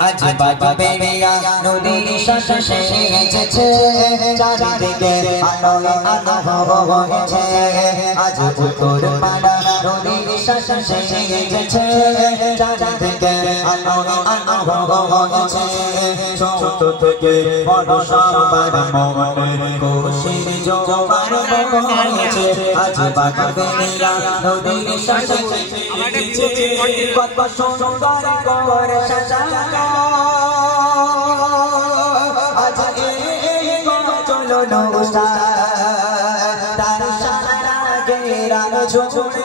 আজ বাবা বেরিয়া নদীর শাসে সেজেছে চারিদিকে আলো আলো হয়েছে আজ উত্তর পাড়া নদীর শাসে সেজেছে চারিদিকে আলো আলো হয়েছে ছোট থেকে বড় সবার মনে খুশির জোয়ার বইছে আজ বাবা বেরিয়া নদীর শাসে সেজেছে কত সুন্দর করে সাজানো আজ এই চলো নৌসা তার সারা গেরান ঝুমে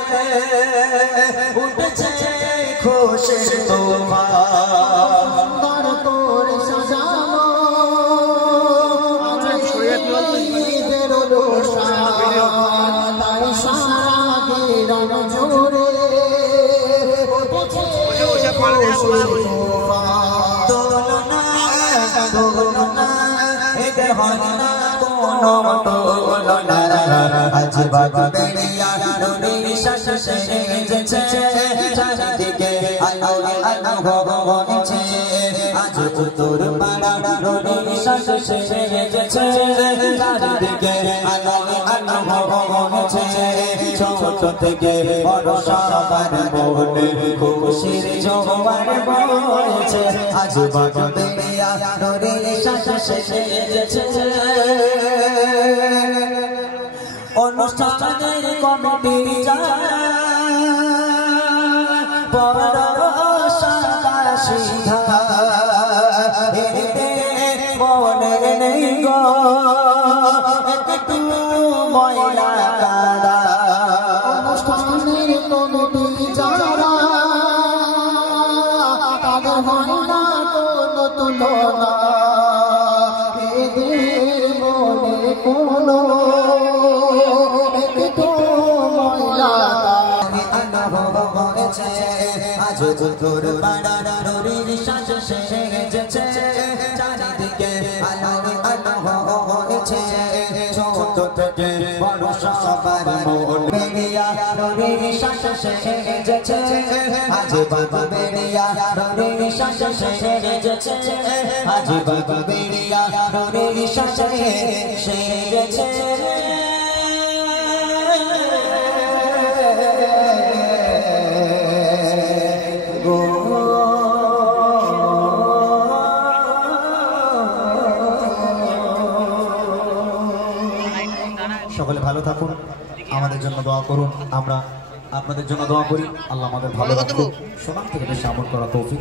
উঠছে খুশির তুফান সুন্দর করে সাজানো আজ ঈদের নৌসা তার সারা গেরান ঝুমে উঠছে খুশির তুফান এদের হয় না কোনো তুলনা আজ বাবা বেরিয়া নদীর শাসে সেজেছে চারিদিকে আলো আলো হয়েছে আজ উত্তর পাড়া নদীর শাসে সেজেছে চারিদিকে আলো আলো হয়েছে ছোট থেকে বড় সবার মনে খুশির জোয়ার বইছে আজ বাবা বেরিয়া নদীর শাসে সেজেছে অনুষ্ঠানের কমিটি যারা বড় সাদা সিধা এতে মনে নেই গো একটু ময়লা কাদা অনুষ্ঠানের কমিটি যারা তাদের হয় না কোনো তুলনা এদের মনে কোনো আজ উত্তর পাড়া নদীর শাসে সেজেছে চারিদিকে আলো আলো হয়েছে ছোট থেকে বড় সবার মনে বেরিয়া নদীর শাসে সেজেছে আজ বাবা বেরিয়া নদীর শাসে সেজেছে আজ বাবা বেরিয়া নদীর শাসে সেজেছে সকলে ভালো থাকুন আমাদের জন্য দোয়া করুন আমরা আপনাদের জন্য দোয়া করি আল্লাহ আমাদের ভালো রাখুন সোনাম থেকে বেশি আমল করা তৌফিক